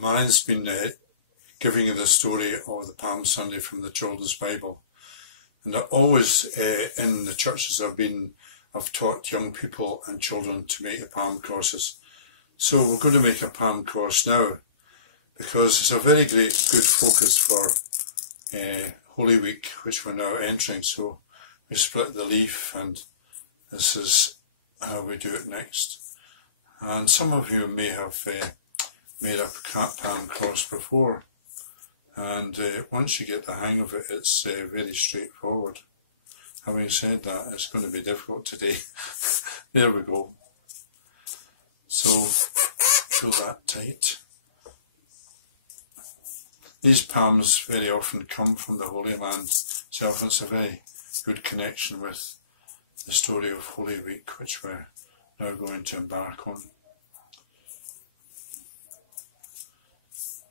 Mine's been giving you the story of the Palm Sunday from the Children's Bible. And I always, in the churches I've taught young people and children to make the palm crosses. So we're going to make a palm cross now, because it's a very good focus for Holy Week, which we're now entering. So we split the leaf, and this is how we do it next. And some of you may have made a palm cross before, and once you get the hang of it, it's very straightforward. Having said that, it's going to be difficult today. There we go. So pull that tight. These palms very often come from the Holy Land itself, and it's a very good connection with the story of Holy Week, which we're now going to embark on.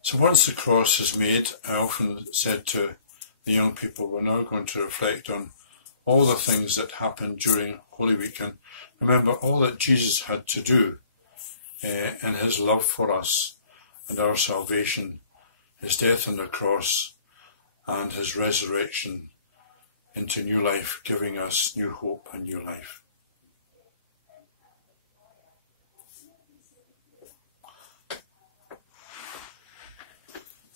So once the cross is made, I often said to the young people, we're now going to reflect on all the things that happened during Holy Week, and remember all that Jesus had to do in his love for us and our salvation, his death on the cross and his resurrection into new life, giving us new hope and new life.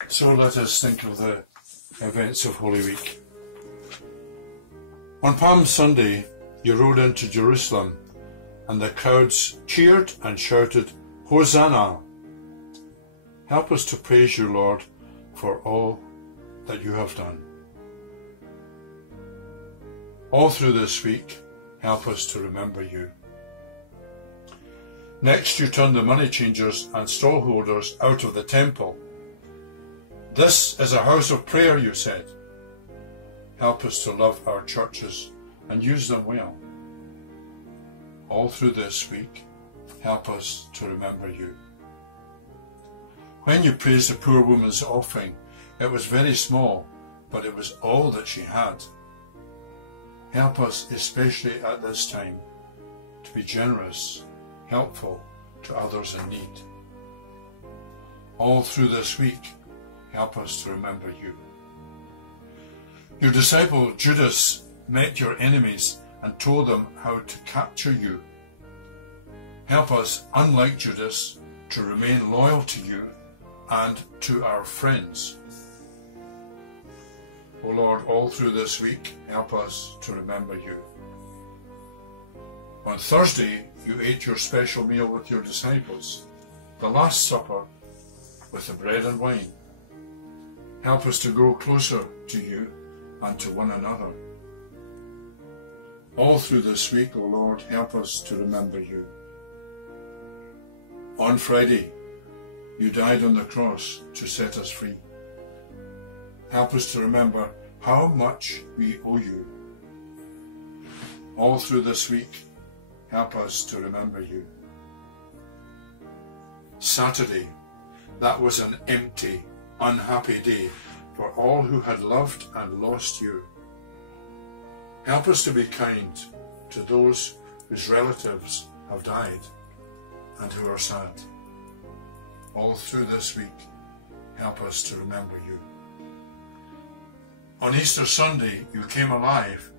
So let us think of the events of Holy Week. On Palm Sunday, you rode into Jerusalem, and the crowds cheered and shouted, "Hosanna!" Help us to praise you, Lord, for all that you have done. All through this week, help us to remember you. Next, you turned the money changers and stallholders out of the temple. This is a house of prayer, you said. Help us to love our churches and use them well. All through this week, help us to remember you. When you praised the poor woman's offering, it was very small, but it was all that she had. Help us, especially at this time, to be generous, helpful to others in need. All through this week, help us to remember you. Your disciple Judas met your enemies and told them how to capture you. Help us, unlike Judas, to remain loyal to you and to our friends. O Lord, all through this week, help us to remember you. On Thursday, you ate your special meal with your disciples, the Last Supper with the bread and wine. Help us to grow closer to you and to one another. All through this week, O Lord, help us to remember you. On Friday, you died on the cross to set us free. Help us to remember how much we owe you. All through this week, help us to remember you. Saturday, that was an empty, unhappy day for all who had loved and lost you. Help us to be kind to those whose relatives have died and who are sad. All through this week, help us to remember you. On Easter Sunday, you came alive,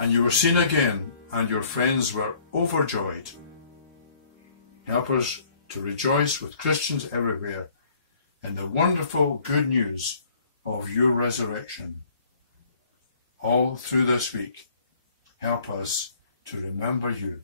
and you were seen again, and your friends were overjoyed. Help us to rejoice with Christians everywhere in the wonderful good news of your resurrection. All through this week, help us to remember you.